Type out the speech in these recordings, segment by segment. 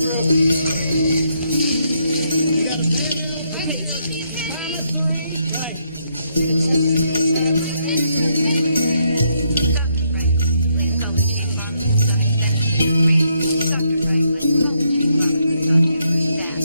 through. You got a manual? Time of 3. Right. Dr. Franklin, please call the chief pharmacist on extension 23. Dr. Franklin, call the chief pharmacist on 2 for staff.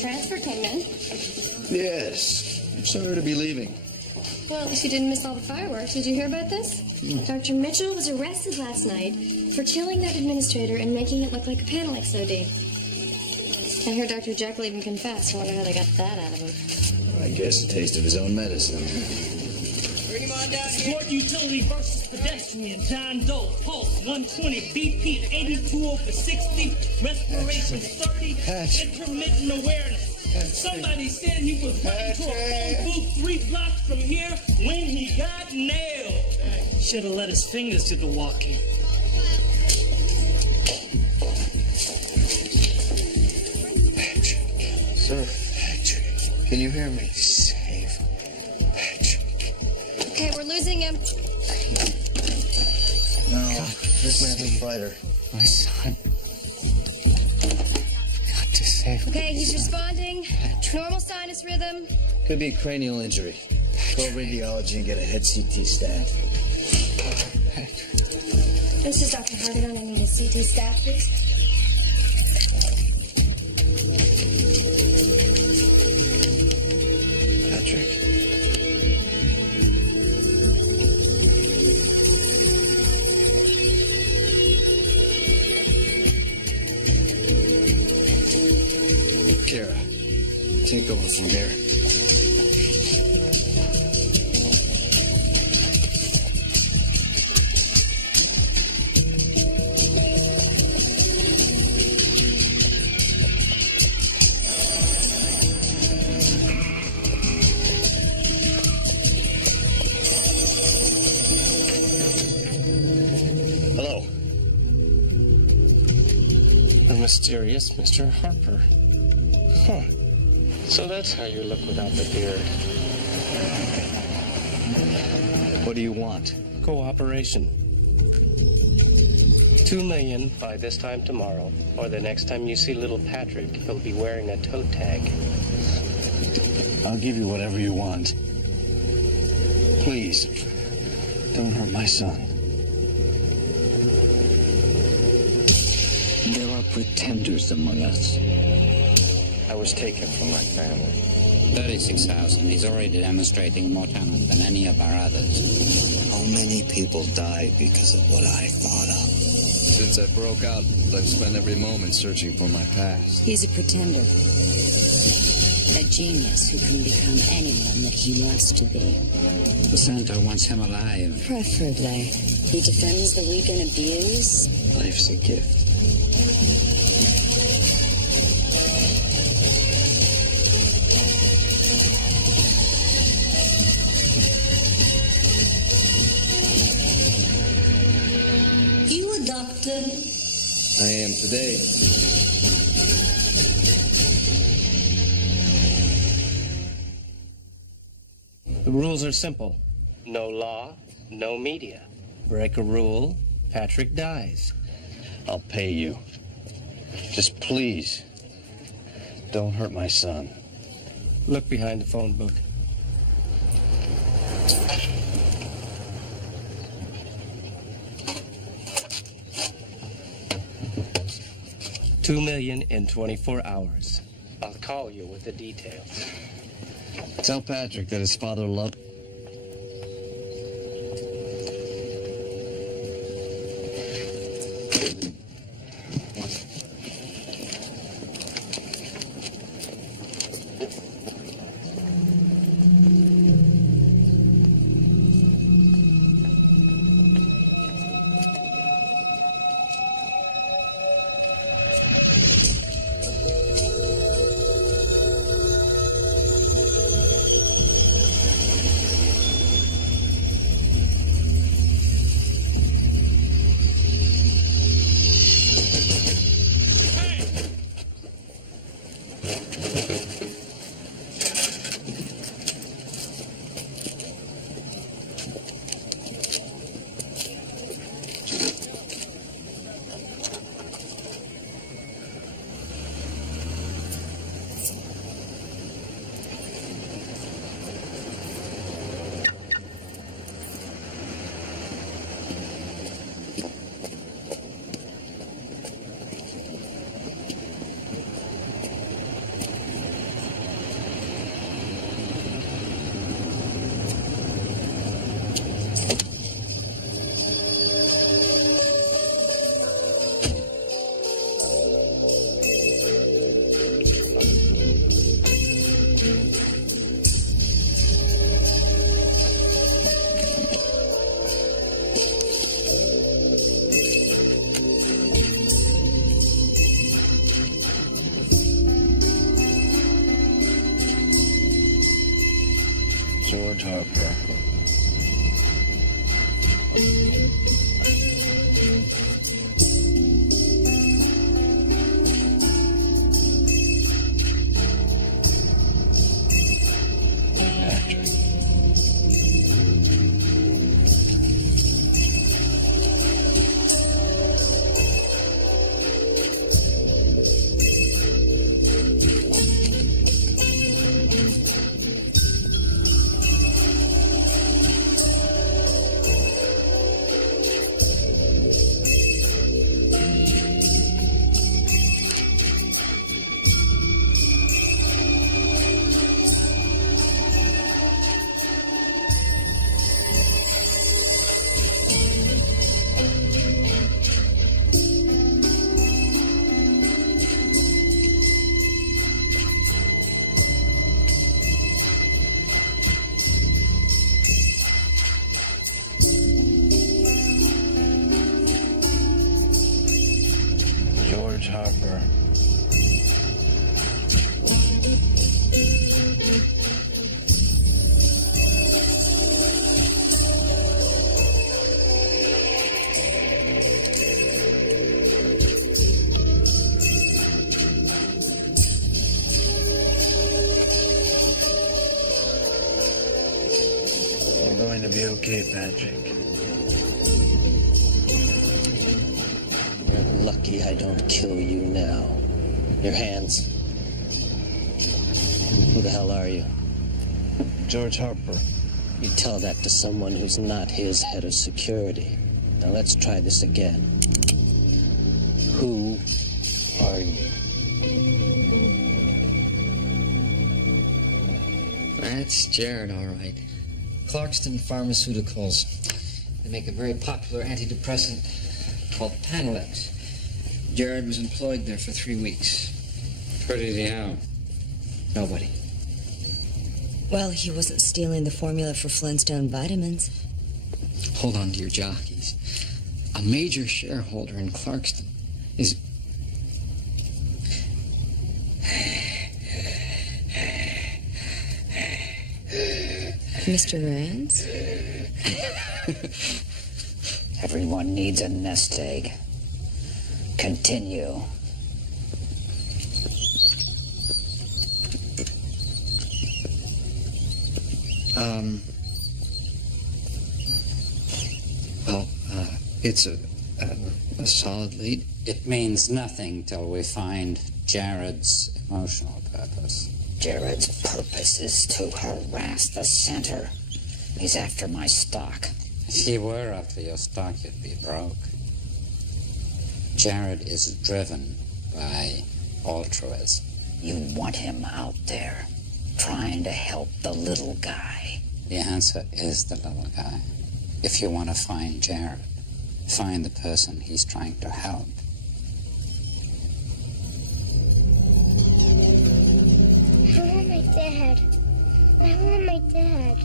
Transfer came in. Yes. I'm sorry to be leaving. Well, at least you didn't miss all the fireworks. Did you hear about this? Dr. Mitchell was arrested last night for killing that administrator and making it look like a Panelex OD. I heard Dr. Jekyll even confessed. I wonder how they got that out of him. I guess a taste of his own medicine. Bring him on down here. Sport utility versus pedestrian. John Doe, pulse 120, BP 82 over 60, respiration 30, intermittent awareness. Somebody said he was running to a phone booth 3 blocks from here when he got nailed. Should have let his fingers do the walking. Patrick. Sir. Patrick. Can you hear me? Save Patrick. Okay, we're losing him. No, this man's a fighter. My son. Got to save him. Okay, he's responding. Normal sinus rhythm. Could be a cranial injury. Call radiology and get a head CT stat. This is Dr. Hargadon. I need a CT stat, please. Patrick. Kara, take over from here. Hello. The mysterious Mr. Harper. Huh. So that's how you look without the beard. What do you want? Cooperation. $2 million by this time tomorrow, or the next time you see little Patrick, he'll be wearing a toe tag. I'll give you whatever you want. Please, don't hurt my son. There are pretenders among us. I was taken from my family. 36,000. He's already demonstrating more talent than any of our others. How many people died because of what I thought of? Since I broke out, I've spent every moment searching for my past. He's a pretender. A genius who can become anyone that he wants to be. The Center wants him alive. Preferably. He defends the weak and abused. Life's a gift. You a doctor? I am today. The rules are simple. No law, no media. Break a rule, Patrick dies. I'll pay you. Just please, don't hurt my son. Look behind the phone book. $2 million in 24 hours. I'll call you with the details. Tell Patrick that his father loved... George Harper. Patrick. George Harper. We're going to be okay, Patrick. You're lucky I don't kill you now. Your hands. Who the hell are you? George Harper. You tell that to someone who's not his head of security. Now let's try this again. Who are you? That's Jared, all right. Clarkston Pharmaceuticals. They make a very popular antidepressant called Panelex. Jared was employed there for 3 weeks. Who did he have? Nobody. Well, he wasn't stealing the formula for Flintstone vitamins. Hold on to your jockeys. A major shareholder in Clarkston is... Mr. Rance? Everyone needs a nest egg. Continue. It's a solid lead. It means nothing till we find Jared's emotional purpose. Jared's purpose is to harass the center. He's after my stock. If he were after your stock, you'd be broke. Jared is driven by altruism. You want him out there, trying to help the little guy. The answer is the little guy. If you want to find Jared, find the person he's trying to help. I want my dad. I want my dad.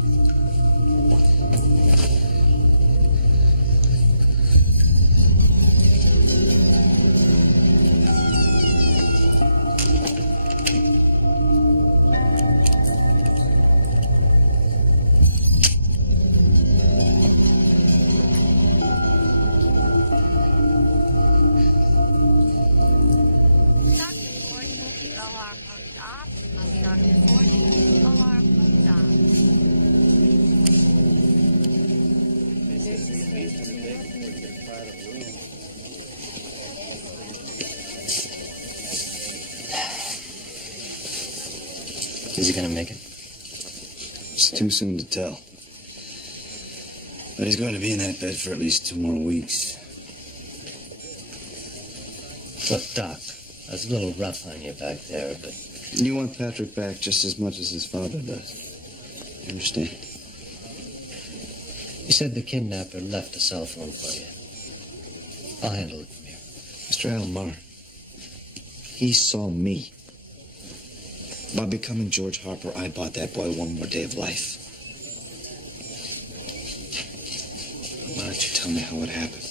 Is he gonna make it? It's too soon to tell. But he's going to be in that bed for at least 2 more weeks. Look, Doc, I was a little rough on you back there, but... You want Patrick back just as much as his father does. You understand? You said the kidnapper left a cell phone for you. I'll handle it from here. Mr. Almar, he saw me. By becoming George Harper, I bought that boy one more day of life. Why don't you tell me how it happened?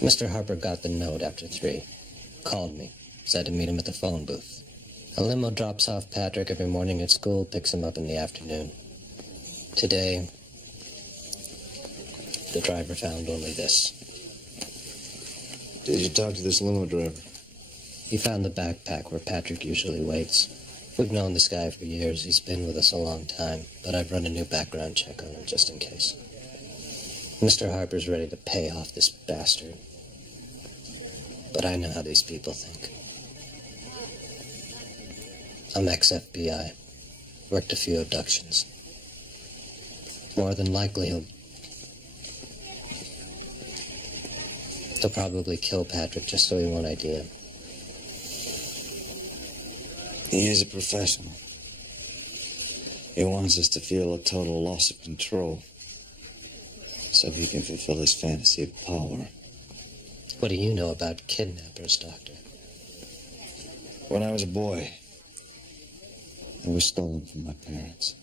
Mr. Harper got the note after 3. Called me. Said to meet him at the phone booth. A limo drops off Patrick every morning at school, picks him up in the afternoon. Today, the driver found only this. Did you talk to this limo driver? He found the backpack where Patrick usually waits. We've known this guy for years. He's been with us a long time, but I've run a new background check on him just in case. Mr. Harper's ready to pay off this bastard. But I know how these people think. I'm ex-FBI. Worked a few abductions. More than likely, he'll probably kill Patrick just so he won't ID him. He is a professional. He wants us to feel a total loss of control so he can fulfill his fantasy of power. What do you know about kidnappers, Doctor? When I was a boy, I was stolen from my parents.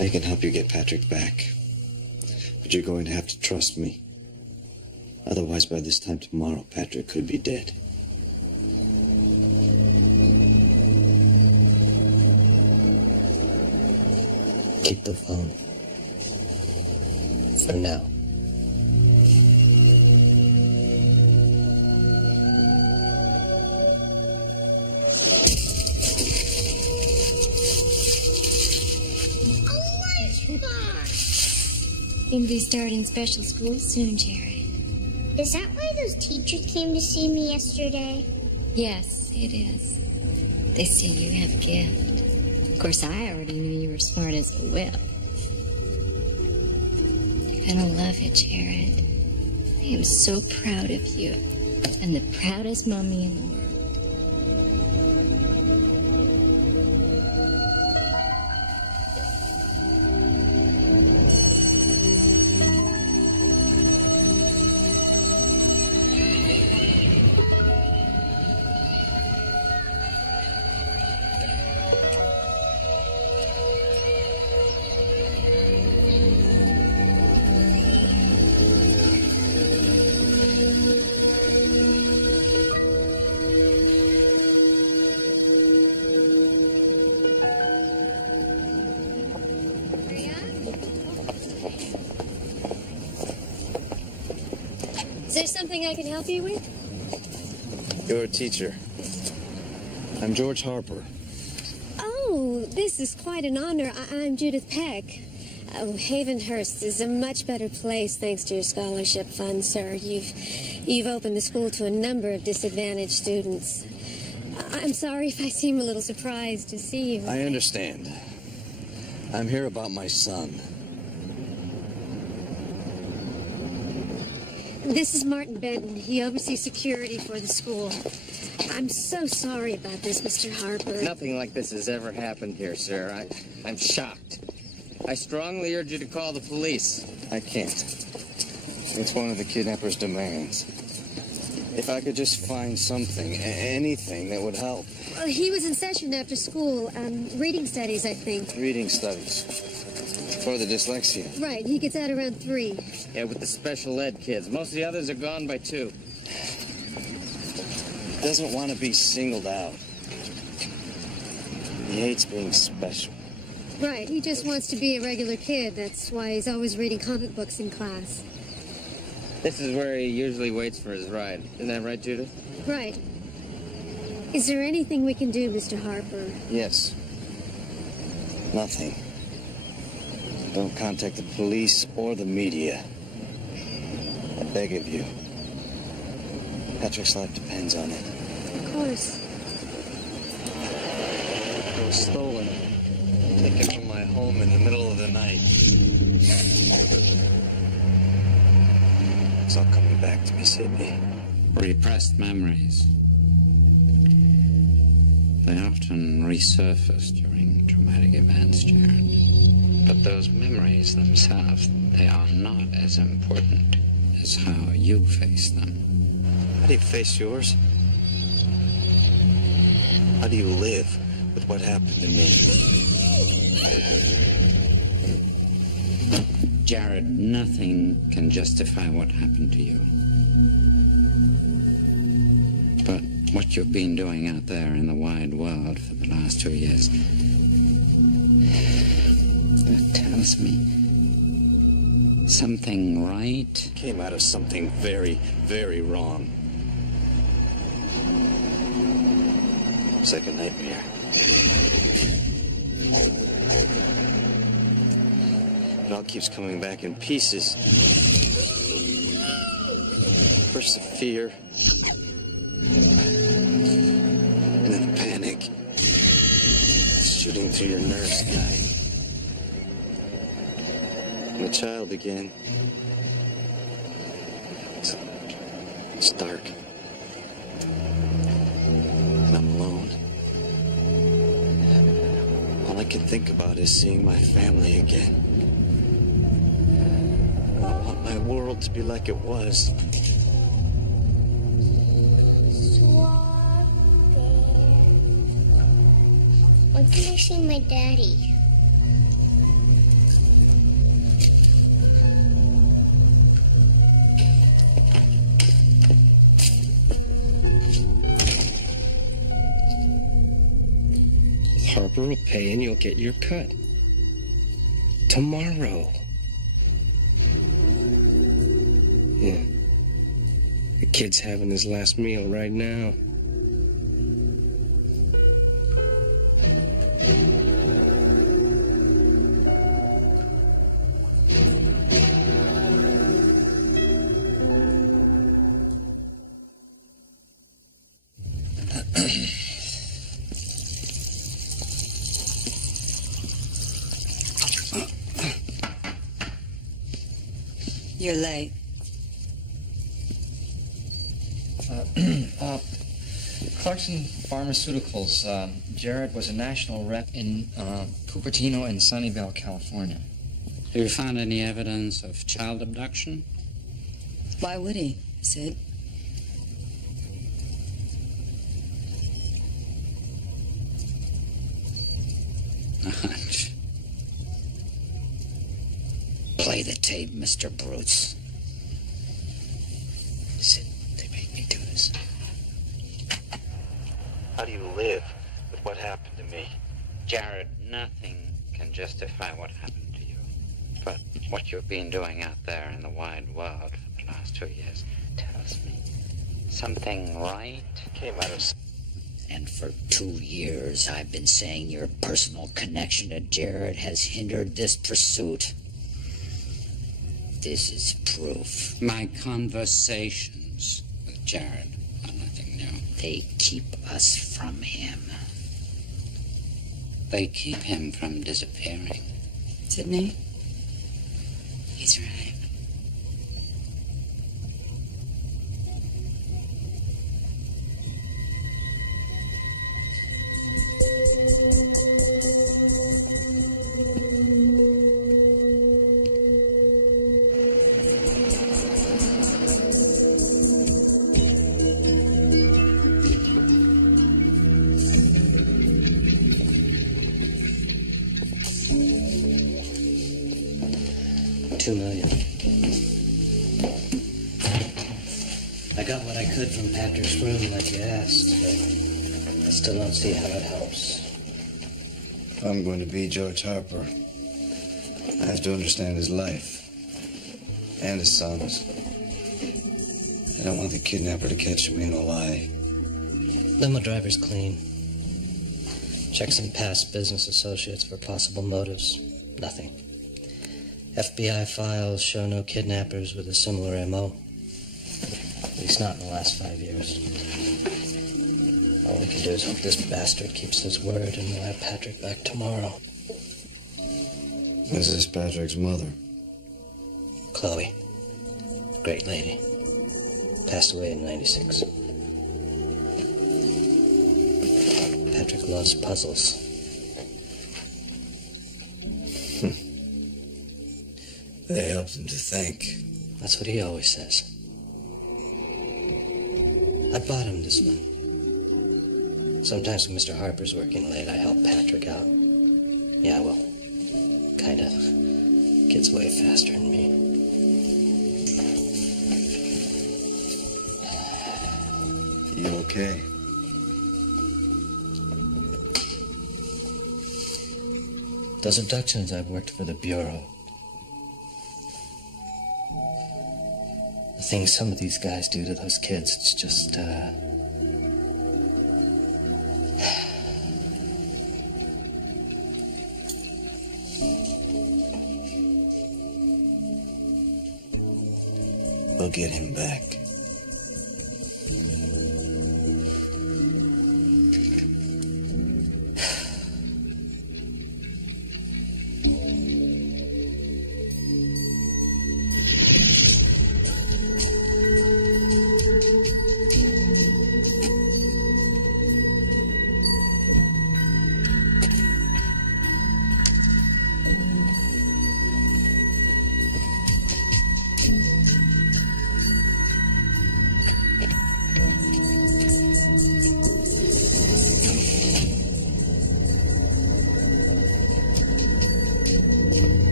I can help you get Patrick back. But you're going to have to trust me. Otherwise, by this time tomorrow, Patrick could be dead. Keep the phone. For now. You'll be starting special school soon, Jared. Is that why those teachers came to see me yesterday? Yes, it is. They say you have a gift. Of course, I already knew you were smart as a whip. You're gonna love it, Jared. I am so proud of you. I'm the proudest mommy in the world. Is there something I can help you with? You're a teacher. I'm George Harper. Oh, this is quite an honor. I'm Judith Peck. Oh, Havenhurst is a much better place thanks to your scholarship fund, sir. You've opened the school to a number of disadvantaged students. I'm sorry if I seem a little surprised to see you. I understand. I'm here about my son. This is Martin Benton. He oversees security for the school. I'm so sorry about this, Mr. Harper. Nothing like this has ever happened here, sir. I'm shocked. I strongly urge you to call the police. I can't. It's one of the kidnappers' demands. If I could just find something, anything that would help. Well, he was in session after school. Reading studies, I think. Reading studies. For the dyslexia. Right, he gets out around 3. Yeah, with the special ed kids. Most of the others are gone by 2. Doesn't want to be singled out. He hates being special. Right, he just wants to be a regular kid. That's why he's always reading comic books in class. This is where he usually waits for his ride. Isn't that right, Judith? Right. Is there anything we can do, Mr. Harper? Yes. Nothing. Don't contact the police or the media. I beg of you. Patrick's life depends on it. Of course. I was stolen. Taken from my home in the middle of the night. It's all coming back to me, Sidney. Repressed memories. They often resurface during traumatic events, Jared. But those memories themselves, they are not as important as how you face them. How do you face yours? How do you live with what happened to me? Jared, nothing can justify what happened to you. But what you've been doing out there in the wide world for the last 2 years, that tells me something right. Came out of something very, very wrong. It's like a nightmare. It all keeps coming back in pieces. First the fear, and then the panic. Shooting through your nerves, guy. I'm a child again. It's dark. And I'm alone. All I can think about is seeing my family again. I want my world to be like it was. When can I see my daddy? Harper will pay and you'll get your cut. Tomorrow. Yeah. The kid's having his last meal right now. You're late. Clarkson Pharmaceuticals. Jared was a national rep in Cupertino and Sunnyvale, California. Have you found any evidence of child abduction? Why would he, Sid? A hunch. Play the tape, Mr. Bruce. Sid, they made me do this. How do you live with what happened to me? Jared, nothing can justify what happened to you. But what you've been doing out there in the wide world for the last 2 years tells me something right. Came out of... And for 2 years, I've been saying your personal connection to Jared has hindered this pursuit. This is proof. My conversations with Jared are nothing new. They keep us from him. They keep him from disappearing. Sydney? He's right. $2 million. I got what I could from Patrick's room like you asked, but I still don't see how it helps. If I'm going to be George Harper, I have to understand his life and his son's. I don't want the kidnapper to catch me in a lie. Limo driver's clean. Check some past business associates for possible motives. Nothing. FBI files show no kidnappers with a similar MO. At least not in the last 5 years. All we can do is hope this bastard keeps his word and we'll have Patrick back tomorrow. This is Patrick's mother. Chloe. Great lady. Passed away in '96. Patrick loves puzzles. They helped him to think. That's what he always says. I bought him this one. Sometimes when Mr. Harper's working late, I help Patrick out. Yeah, well, kind of. Kid's way faster than me. You okay? Those abductions, I've worked for the Bureau. The things some of these guys do to those kids, it's just, We'll get him back.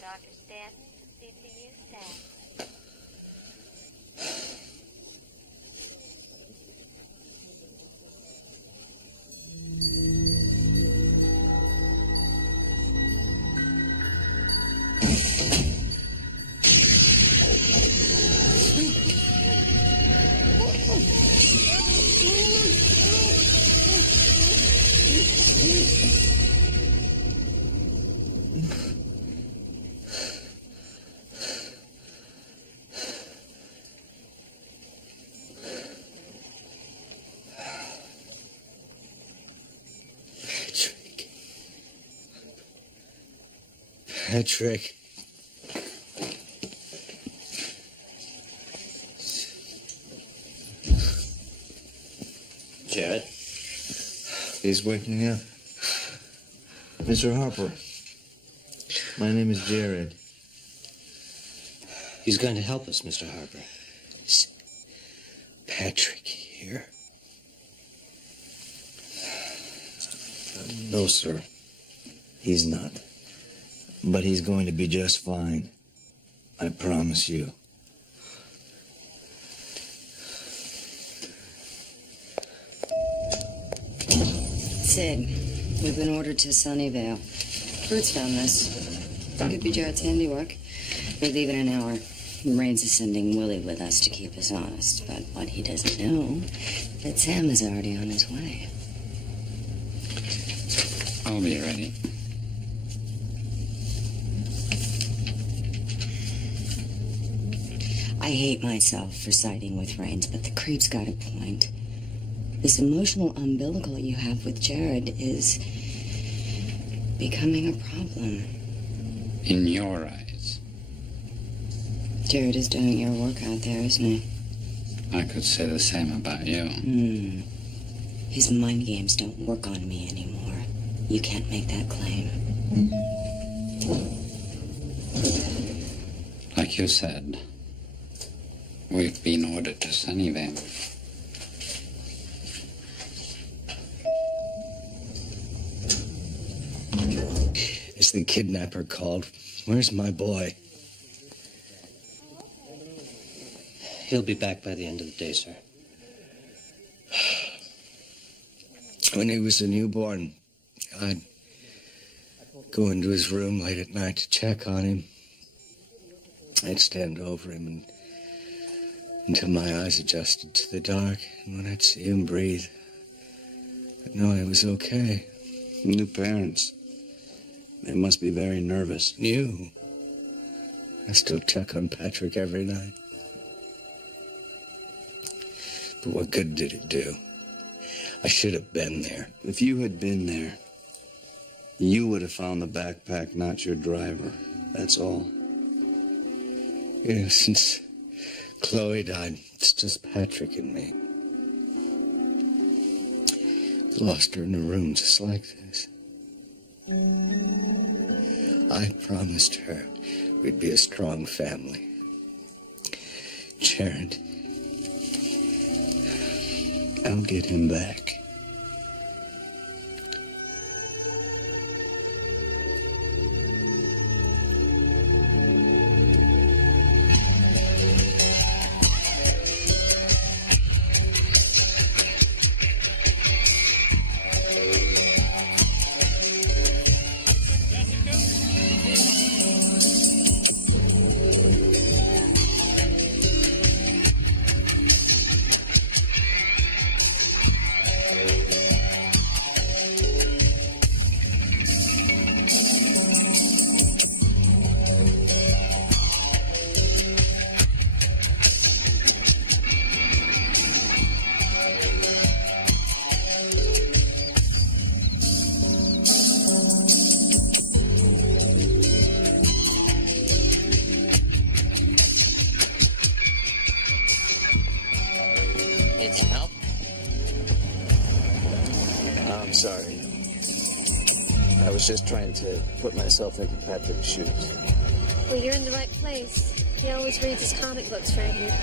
Dr. Stanton, CCU staff. Patrick. Jared? He's waking up. Mr. Harper, my name is Jared. He's going to help us, Mr. Harper. Is Patrick here? No, sir. He's not. But he's going to be just fine. I promise you. Sid, we've been ordered to Sunnyvale. Fruits found this. Could be Jared's handiwork. We leave in an hour. Rains is sending Willie with us to keep us honest. But what he doesn't know, that Sam is already on his way. I'll be ready. I hate myself for siding with Rains, but the creep's got a point. This emotional umbilical you have with Jared is becoming a problem. In your eyes. Jared is doing your work out there, isn't he? I could say the same about you. His mind games don't work on me anymore. You can't make that claim. Like you said, we've been ordered to Sunnyvale. Is the kidnapper called? Where's my boy? He'll be back by the end of the day, sir. When he was a newborn, I'd go into his room late at night to check on him. I'd stand over him until my eyes adjusted to the dark, and when I'd see him breathe, I'd know he was okay. New parents. They must be very nervous. New? I still check on Patrick every night. But what good did it do? I should have been there. If you had been there, you would have found the backpack, not your driver. That's all. You know, since Chloe died, it's just Patrick and me. Lost her in a room just like this. I promised her we'd be a strong family. Jared, I'll get him back. Need some help? I'm sorry. I was just trying to put myself into Patrick's shoes. Well, you're in the right place. He always reads his comic books right here.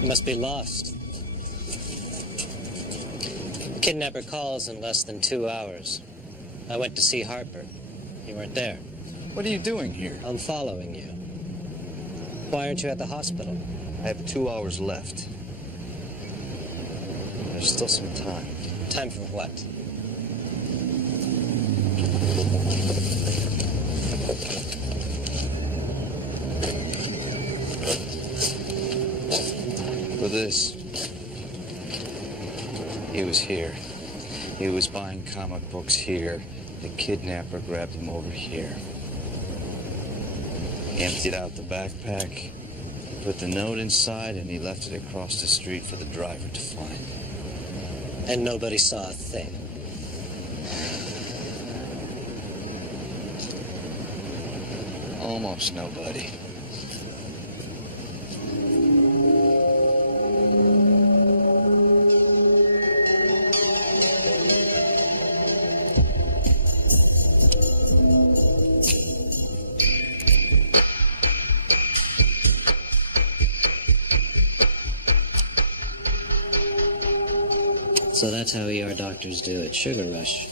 You must be lost. The kidnapper calls in less than 2 hours. I went to see Harper. You weren't there. What are you doing here? I'm following you. Why aren't you at the hospital? I have 2 hours left. There's still some time. Time for what? For this. He was here. He was buying comic books here. The kidnapper grabbed him over here. He emptied out the backpack, put the note inside, and he left it across the street for the driver to find. And nobody saw a thing. Almost nobody. So that's how ER doctors do it. Sugar rush.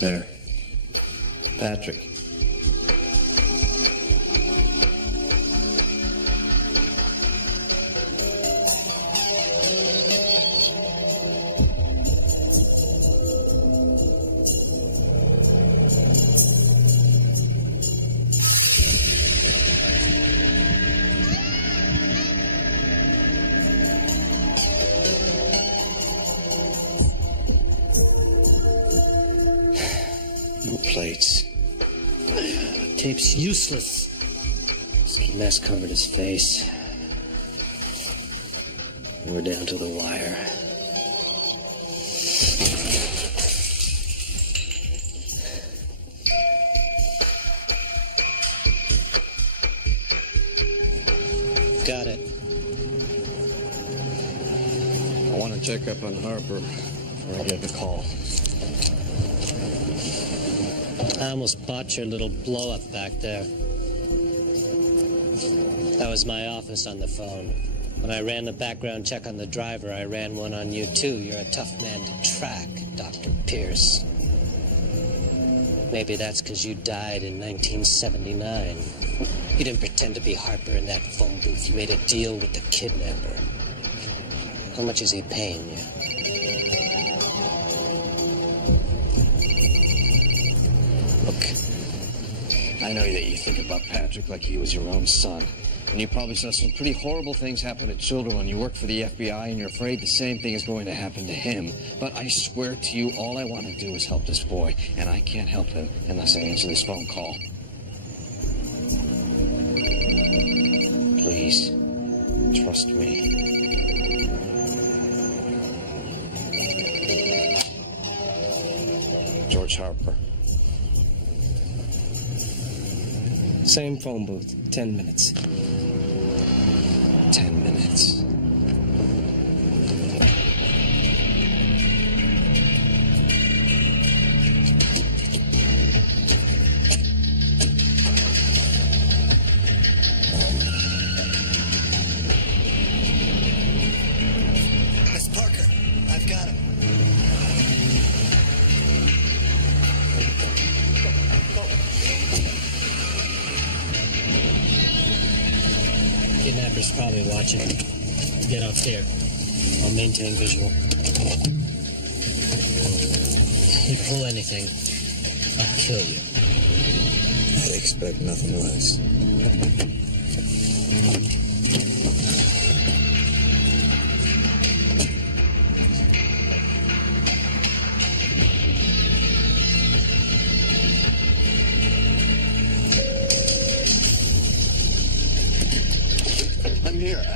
There. Patrick. No plates. Tape's useless. Ski mask covered his face. We're down to the wire. I want to check up on Harper before I get the call. I almost bought your little blow-up back there. That was my office on the phone. When I ran the background check on the driver, I ran one on you, too. You're a tough man to track, Dr. Pierce. Maybe that's because you died in 1979. You didn't pretend to be Harper in that phone booth. You made a deal with the kidnapper. How much is he paying you? Look, I know that you think about Patrick like he was your own son. And you probably saw some pretty horrible things happen to children when you work for the FBI, and you're afraid the same thing is going to happen to him. But I swear to you, all I want to do is help this boy, and I can't help him unless I answer this phone call. Please, trust me. George Harper. Same phone booth, 10 minutes. 10 minutes. Miss Parker, I've got him. Kidnapper's probably watching. Get up there. I'll maintain visual. You pull anything, I'll kill you. I'd expect nothing less.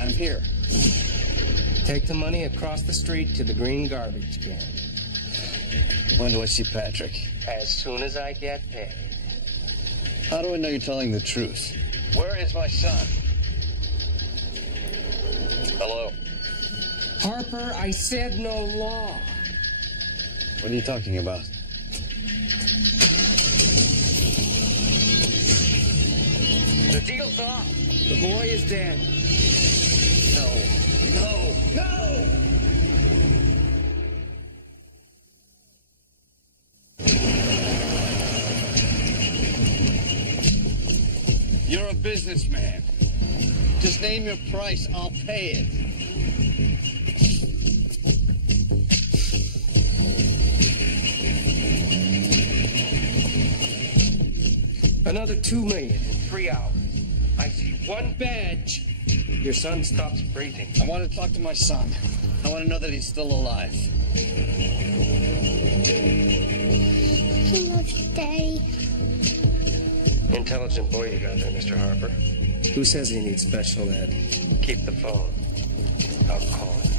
I'm here. Take the money across the street to the green garbage can. When do I see Patrick? As soon as I get paid. How do I know you're telling the truth? Where is my son? Hello? Harper, I said no law. What are you talking about? The deal's off. The boy is dead. No! You're a businessman. Just name your price, I'll pay it. Another $2 million in 3 hours. I see one badge. Your son stops breathing. I want to talk to my son. I want to know that he's still alive. I love you, Daddy. Intelligent boy you got there, Mr. Harper. Who says he needs special ed? Keep the phone. I'll call him.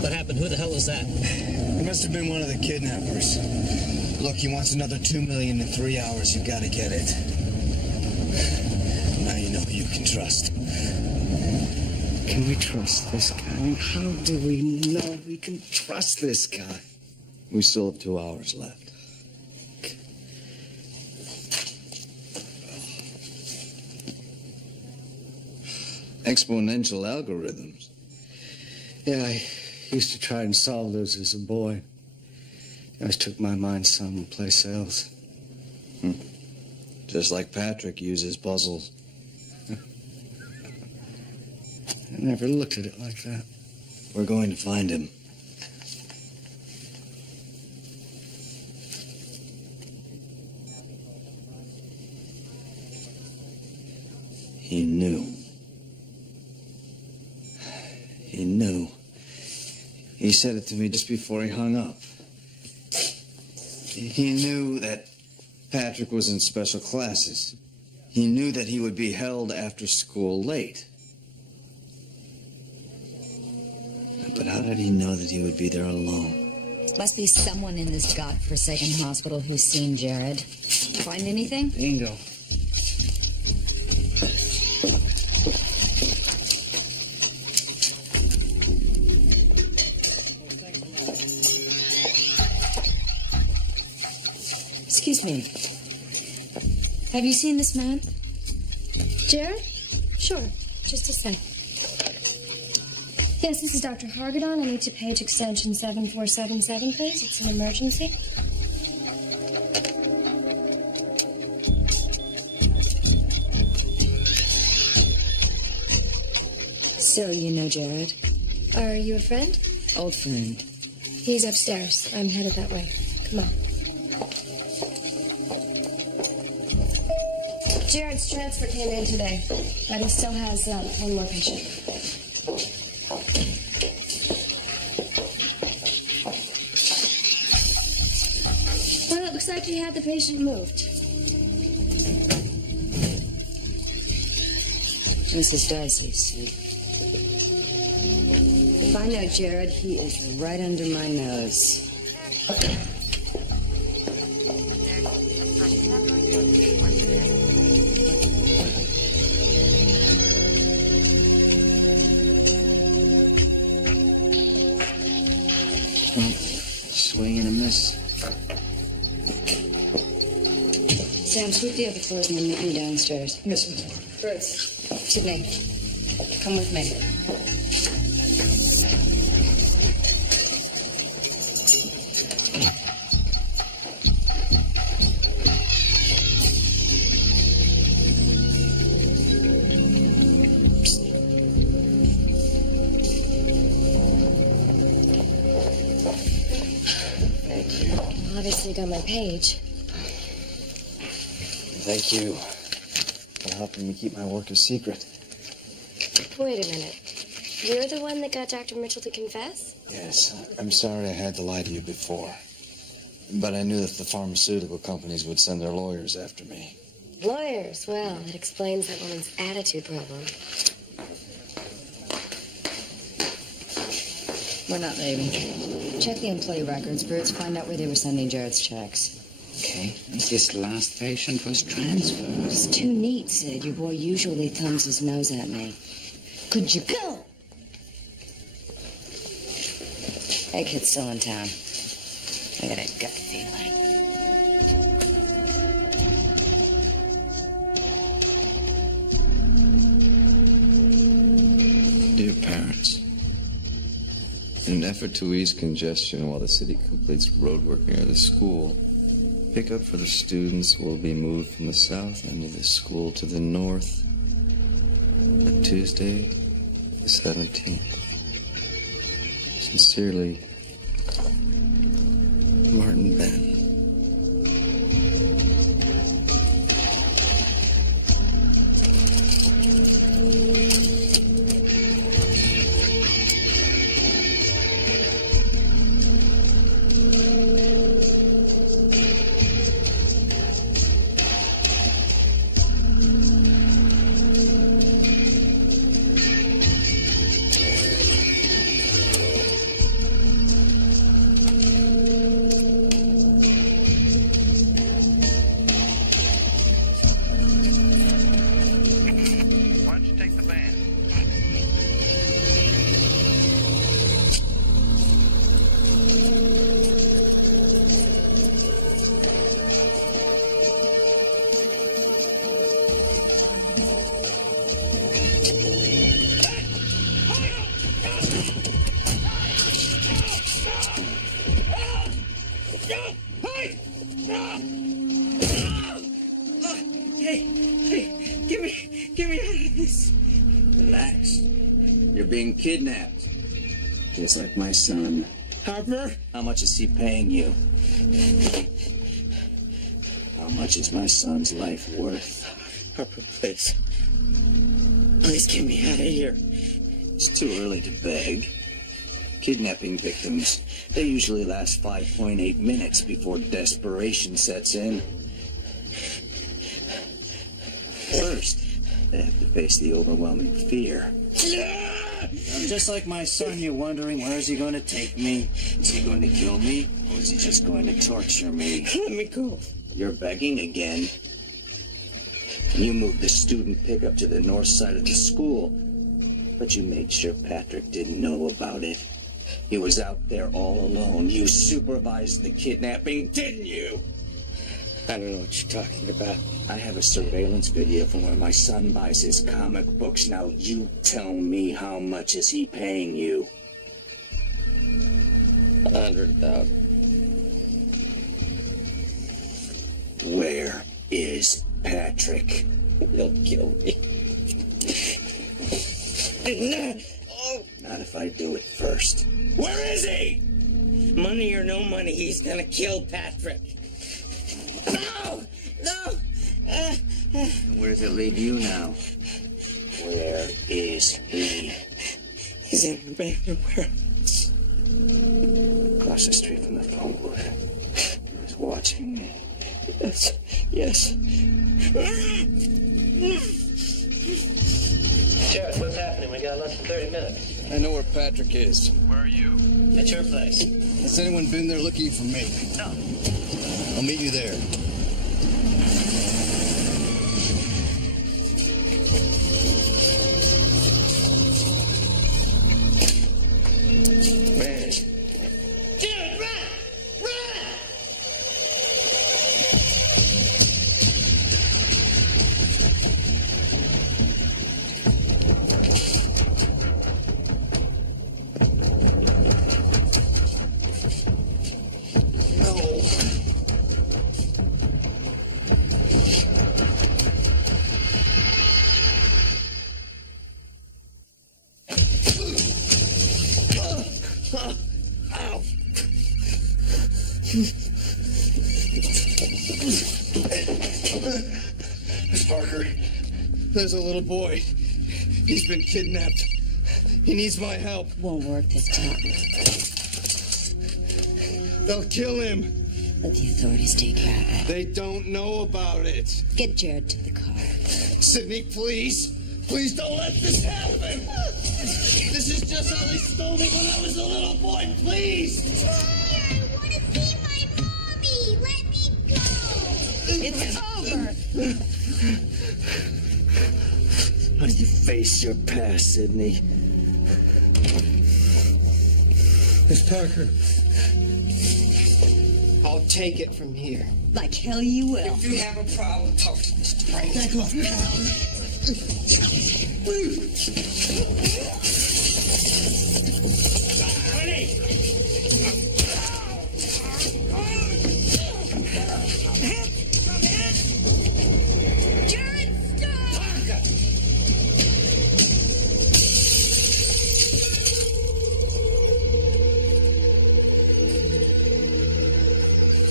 What happened? Who the hell was that? It must have been one of the kidnappers. Look, he wants another $2 million in 3 hours. You gotta get it. Now you know who you can trust. Can we trust this guy? How do we know we can trust this guy? We still have 2 hours left. Exponential algorithms. Yeah, I used to try and solve those as a boy. I always took my mind someplace else. Just like Patrick uses puzzles. I never looked at it like that. We're going to find him. He knew. He knew. He said it to me just before he hung up. He knew that Patrick was in special classes. He knew that he would be held after school late. But how did he know that he would be there alone? Must be someone in this godforsaken hospital who's seen Jared. Find anything? Bingo. Excuse me. Have you seen this man? Jared? Sure. Just a sec. Yes, this is Dr. Hargadon. I need to page extension 7477, please. It's an emergency. So, you know Jared? Are you a friend? Old friend. He's upstairs. I'm headed that way. Come on. Jared's transfer came in today, but he still has one more patient. Well, it looks like he had the patient moved. Mrs. Darcy, Sid. If I know Jared, he is right under my nose. Swing and a miss. Sam, sweep the other floors and then meet me downstairs. Yes, ma'am. Bruce, Sydney, come with me. Obviously got my page. Thank you for helping me keep my work a secret. Wait a minute. You're the one that got Dr. Mitchell to confess? Yes, I'm sorry I had to lie to you before. But I knew that the pharmaceutical companies would send their lawyers after me. Lawyers? Well, that explains that woman's attitude problem. We're not leaving. Check the employee records, Bruce. Find out where they were sending Jared's checks. Okay. This last patient was transferred. It's too neat, Sid. Your boy usually thumbs his nose at me. Could you go? That kid's still in town. I got a gut feeling. Dear parents, in an effort to ease congestion while the city completes roadwork near the school, pickup for the students will be moved from the south end of the school to the north on Tuesday, the 17th. Sincerely, Martin Ben. Get me out of this. Relax. You're being kidnapped. Just like my son. Harper? How much is he paying you? How much is my son's life worth? Harper, please. Please get me out of here. It's too early to beg. Kidnapping victims, they usually last 5.8 minutes before desperation sets in. First, they have to face the overwhelming fear. Just like my son, you're wondering, where is he going to take me? Is he going to kill me, or is he just going to torture me? Let me go. You're begging again. You moved the student pickup to the north side of the school, but you made sure Patrick didn't know about it. He was out there all alone. You supervised the kidnapping, didn't you? I don't know what you're talking about. I have a surveillance video from where my son buys his comic books. Now you tell me, how much is he paying you? 100,000. Where is Patrick? He'll kill me. Not if I do it first. Where is he? Money or no money, he's gonna kill Patrick. No! No! And where does it leave you now? Where is he? He's in the bathroom. Across the street from the phone booth. He was watching me. Yes. Jared, what's happening? We got less than 30 minutes. I know where Patrick is. Where are you? At your place. Has anyone been there looking for me? No. I'll meet you there. Man. Jared, run! Run! Miss Parker, there's a little boy. He's been kidnapped. He needs my help. Won't work this time. They'll kill him. Let the authorities take care of it. They don't know about it. Get Jared to the car. Sydney, please. Please don't let this happen. This is just how they stole me when I was a little boy. Please. I want to see my mommy. Let me go. It's over. How do you face your past, Sydney? Miss Parker. I'll take it from here. Like hell you will. If you have a problem, talk to Mr. Frank. Back off now. Jared, stop!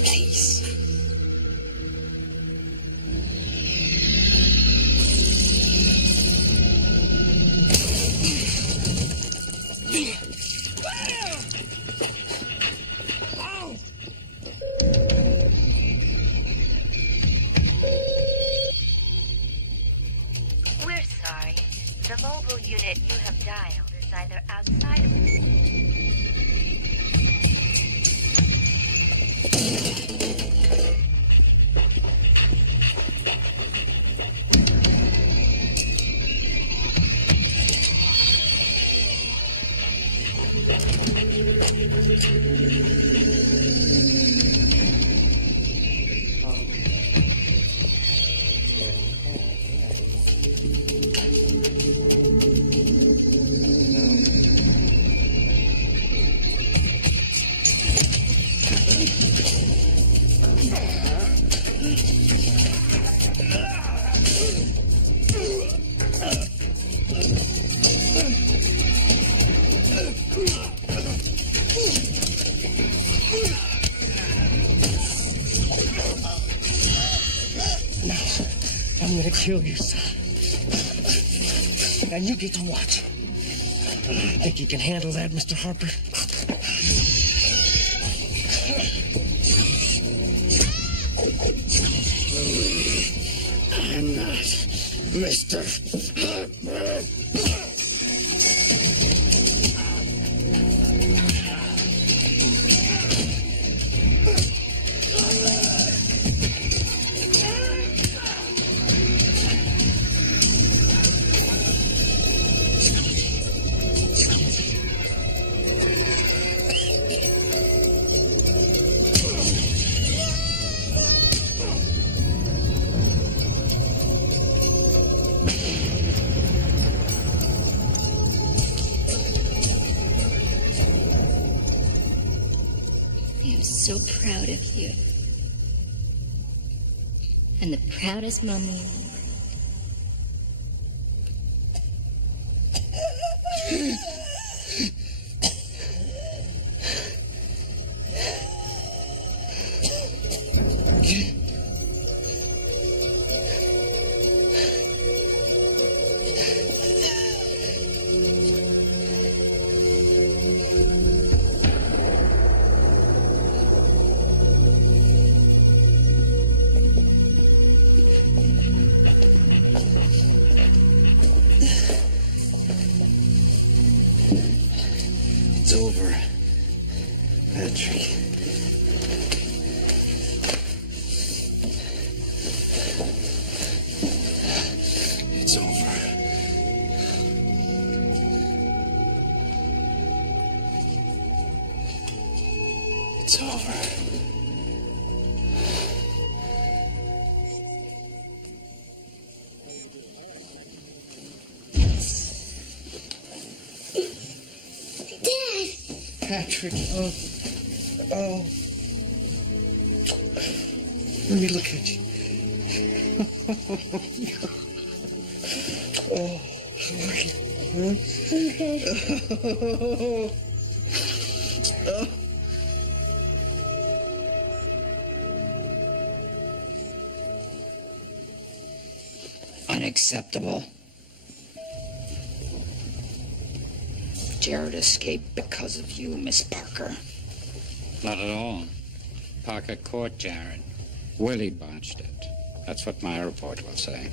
Please. We're sorry. The mobile unit you have dialed is either outside of the... I'm gonna kill you, son. and you get to watch. Think you can handle that, Mr. Harper? I'm not Mr. Harper. So proud of you. And the proudest mommy in the world. It's over, Patrick. It's over. It's over. Patrick, oh. Let me look at you. Oh, how are you? Huh? Oh. Unacceptable. Jared escaped because of you, Miss Parker. Not at all. Parker caught Jared. Willie botched it. That's what my report will say.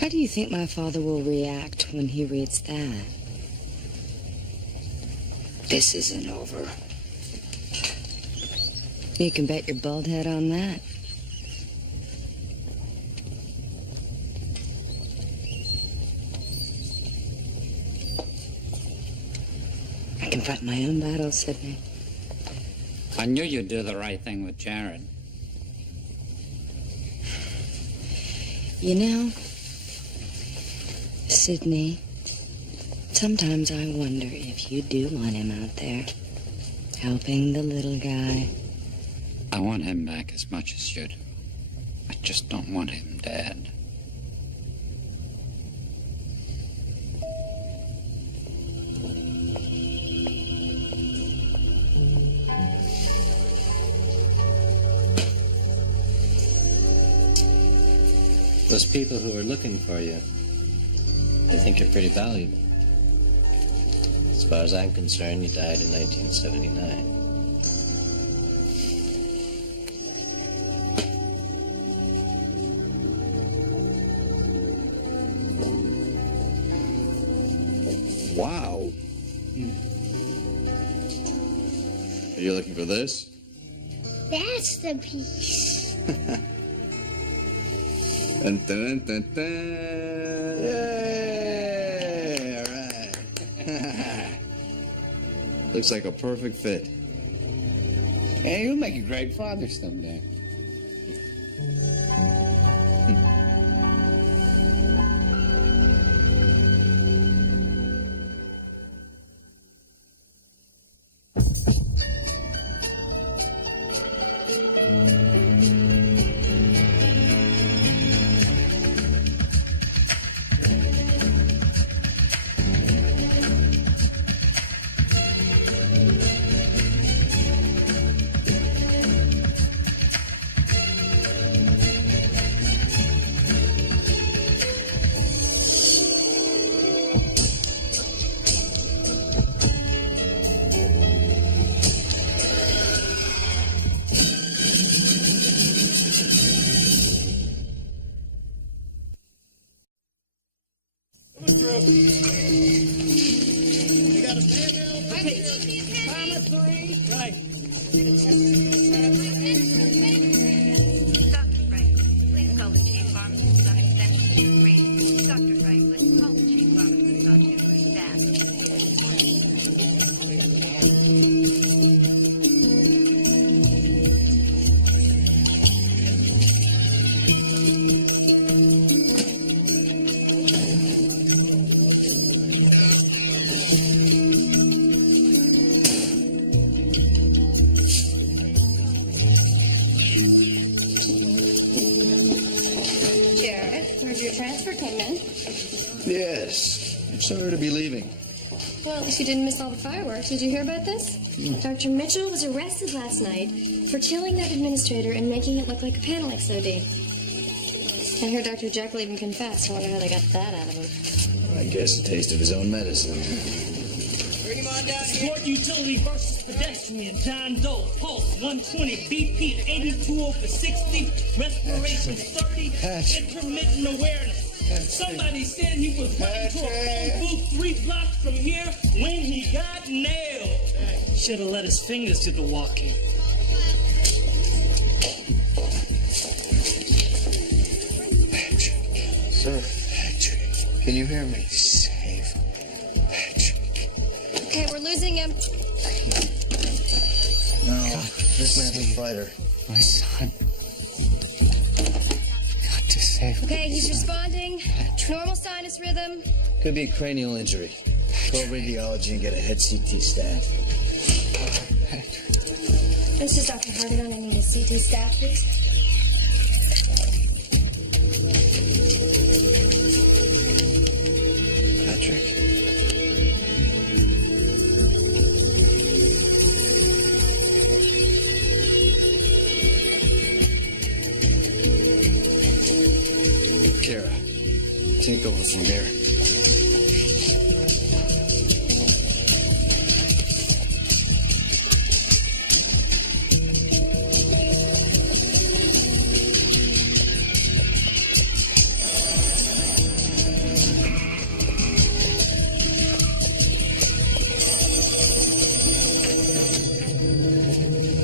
How do you think my father will react when he reads that? This isn't over. You can bet your bald head on that. I can fight my own battles, Sidney. I knew you'd do the right thing with Jared. You know, Sidney, sometimes I wonder if you do want him out there, helping the little guy. I want him back as much as you do. I just don't want him dead. Those people who are looking for you, they think you're pretty valuable. As far as I'm concerned, you died in 1979. Wow. Are you looking for this? That's the piece. Dun, dun, dun, dun. Yay! All right. Looks like a perfect fit. Hey, you'll make a great father someday. Dr. Franklin, please call the chief pharmacist on extension 23. Dr. Franklin, call the chief pharmacist on temporary staff. Jared, where'd your transfer come in? Yes. I'm sorry to be leaving. Well, at least you didn't miss all the fireworks. Did you hear about this? Dr. Mitchell was arrested last night for killing that administrator and making it look like a Panelix OD. I heard Dr. Jekyll even confessed. I wonder how they got that out of him. I guess a taste of his own medicine. Sport utility versus pedestrian. John Doe, pulse 120, BP 82 over 60, respiration 30, intermittent awareness. Somebody said he was running to a phone booth 3 blocks from here when he got nailed. Should have let his fingers do the walking. Sir, Patrick, can you hear me? Save Patrick. Okay, we're losing him. No, this man's a fighter. My son. Got to save him. Okay, he's responding. Normal sinus rhythm. Could be a cranial injury. Go radiology and get a head CT stat. This is Dr. Hargan. I need a CT stat, please. Patrick. Kara, take over from here.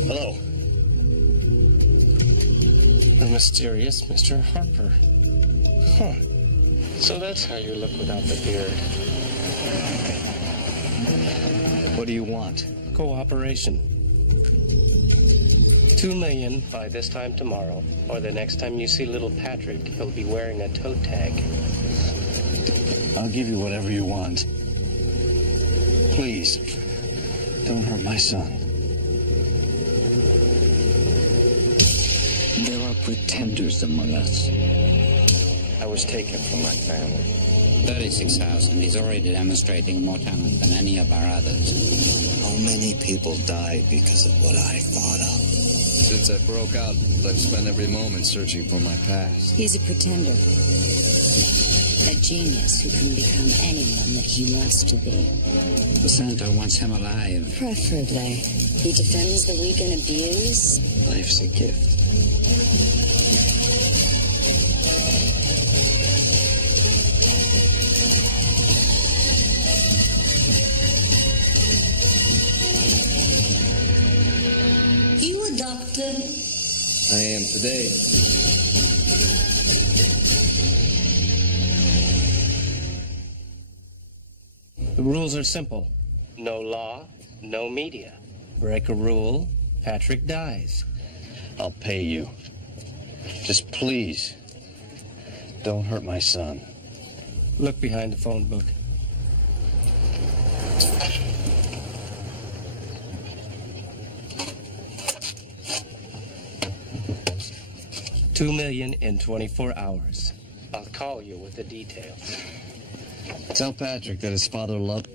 Hello. The mysterious Mr. Harper. Huh. So that's how you look without the beard. What do you want? Cooperation. $2 million by this time tomorrow, or the next time you see little Patrick, he'll be wearing a toe tag. I'll give you whatever you want. Please, don't hurt my son. There are pretenders among us. I was taken from my family. 36,000. He's already demonstrating more talent than any of our others. How many people died because of what I thought of? Since I broke out, I've spent every moment searching for my past. He's a pretender. A genius who can become anyone that he wants to be. The senator wants him alive. Preferably. He defends the weak and abused. Life's a gift. You a doctor? I am today. The rules are simple. No law, no media. Break a rule, Patrick dies. I'll pay you. Just please, don't hurt my son. Look behind the phone book. $2 million in 24 hours. I'll call you with the details. Tell Patrick that his father loved.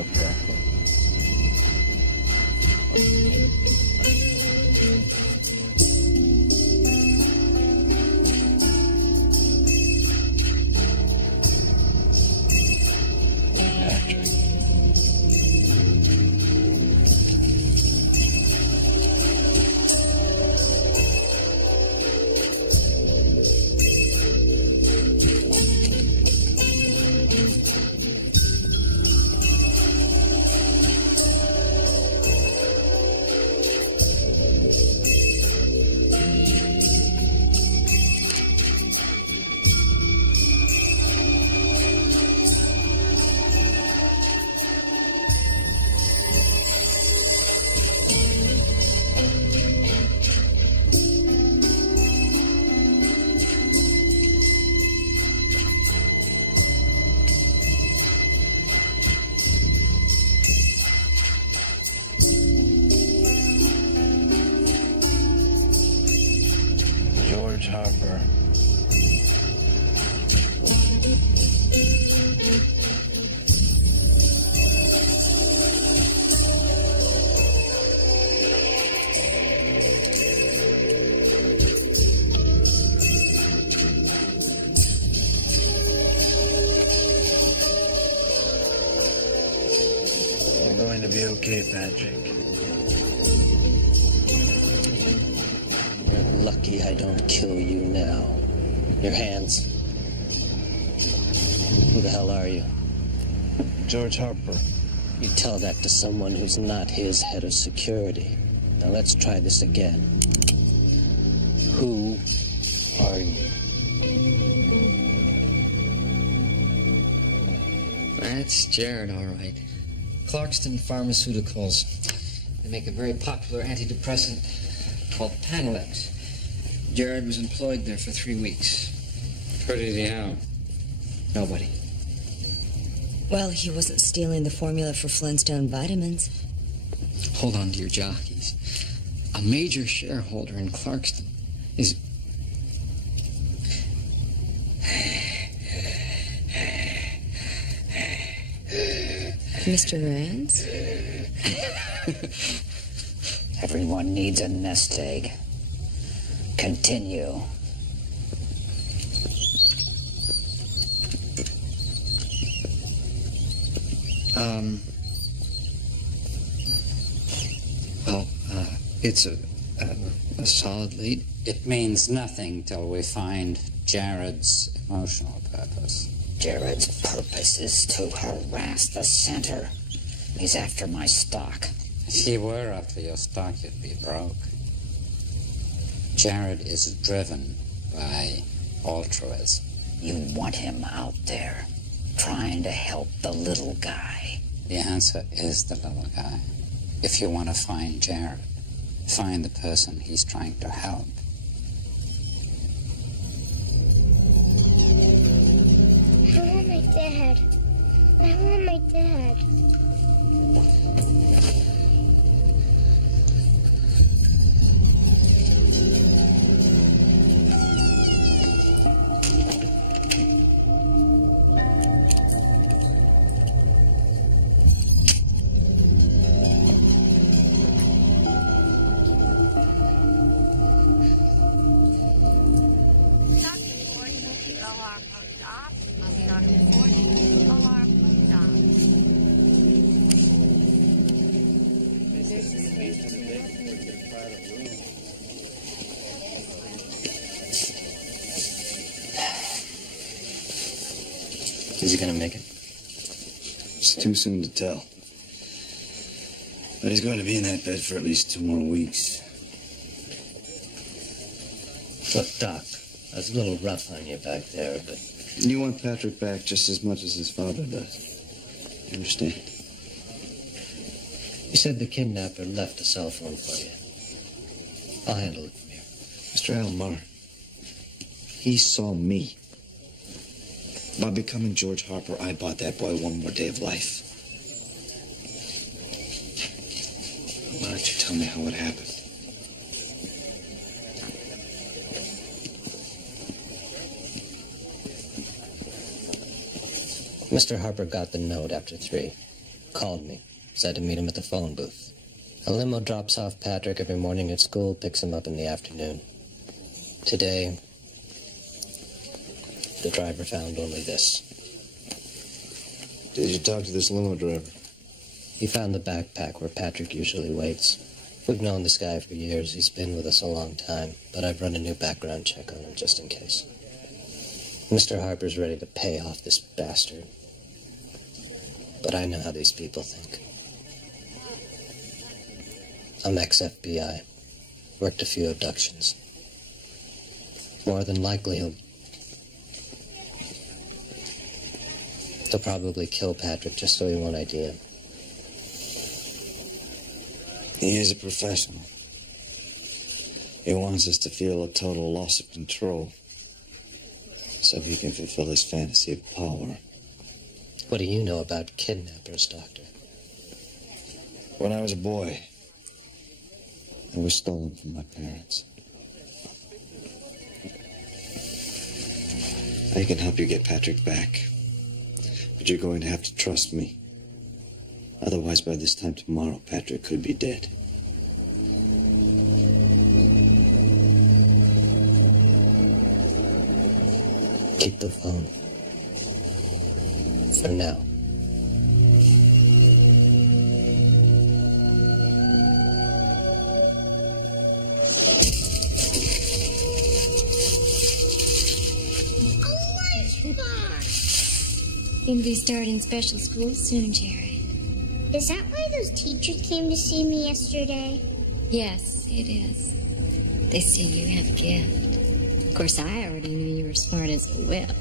Harper. George Harper. You're going to be okay, Patrick. You're lucky I don't kill you now. Your hands. Who the hell are you? George Harper. You tell that to someone who's not his head of security. Now let's try this again. Who are you? That's Jared, all right. Clarkston Pharmaceuticals. They make a very popular antidepressant called Panelex. Jared was employed there for 3 weeks. Who did he have? Nobody. Well, he wasn't stealing the formula for Flintstone vitamins. Hold on to your jockeys. A major shareholder in Clarkston is... Mr. Rance? Everyone needs a nest egg. Continue. It's a solid lead. It means nothing till we find Jared's emotional purpose. Jared's purpose is to harass the center. He's after my stock. If he were after your stock, you'd be broke. Jared is driven by altruism. You want him out there, trying to help the little guy. The answer is the little guy. If you want to find Jared, find the person he's trying to help. I want my dad. I want my dad. Is he gonna make it? It's too soon to tell. But he's going to be in that bed for at least 2 more weeks. Look, Doc, I was a little rough on you back there, but... You want Patrick back just as much as his father does. You understand? You said the kidnapper left a cell phone for you. I'll handle it from here. Mr. Almar, he saw me. By becoming George Harper, I bought that boy one more day of life. Why don't you tell me how it happened? Mr. Harper got the note after 3. called me. Said to meet him at the phone booth. A limo drops off Patrick every morning at school, picks him up in the afternoon. Today, the driver found only this. Did you talk to this limo driver? He found the backpack where Patrick usually waits. We've known this guy for years. He's been with us a long time, but I've run a new background check on him just in case. Mr. Harper's ready to pay off this bastard. But I know how these people think. I'm ex-FBI. Worked a few abductions. More than likely, he'll probably kill Patrick just so he won't ID him. He is a professional. He wants us to feel a total loss of control so he can fulfill his fantasy of power. What do you know about kidnappers, Doctor? When I was a boy, I was stolen from my parents. I can help you get Patrick back, but you're going to have to trust me. Otherwise, by this time tomorrow, Patrick could be dead. Keep the phone. For now. You'll be starting special school soon, Jared. Is that why those teachers came to see me yesterday? Yes, it is. They say you have a gift. Of course, I already knew you were smart as a whip.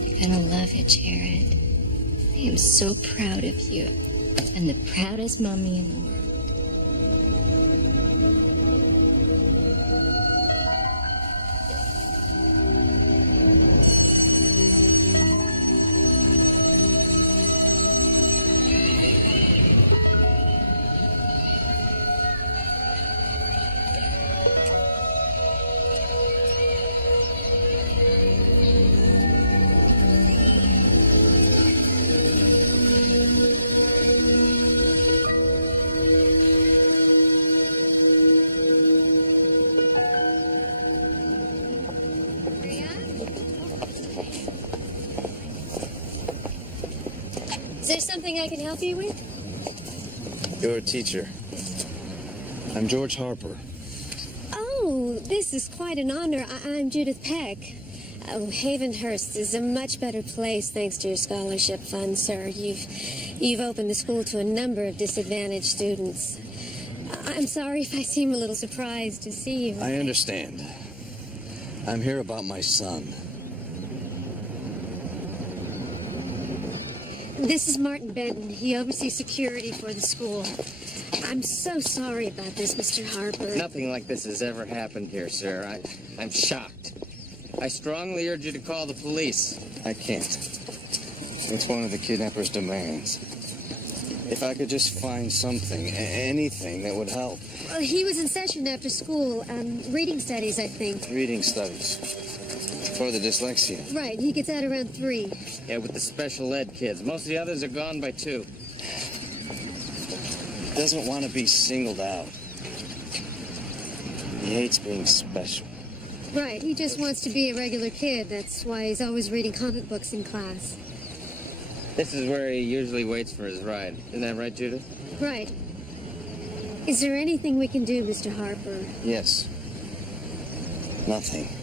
You're gonna love it, Jared. I am so proud of you. I'm the proudest mommy in the world. Is there something I can help you with? You're a teacher. I'm George Harper. Oh, this is quite an honor. I'm Judith Peck. Oh, Havenhurst is a much better place thanks to your scholarship fund, sir. You've opened the school to a number of disadvantaged students. I'm sorry if I seem a little surprised to see you. I understand. I'm here about my son. This is Martin Benton. He oversees security for the school. I'm so sorry about this, Mr. Harper. Nothing like this has ever happened here, sir. I'm shocked. I strongly urge you to call the police. I can't. It's one of the kidnappers' demands. If I could just find something, anything that would help. Well, he was in session after school. Reading studies, I think. Reading studies. For the dyslexia. Right, he gets out around 3. Yeah, with the special ed kids. Most of the others are gone by 2. Doesn't want to be singled out. He hates being special. Right, he just wants to be a regular kid. That's why he's always reading comic books in class. This is where he usually waits for his ride. Isn't that right, Judith? Right. Is there anything we can do, Mr. Harper? Yes. Nothing.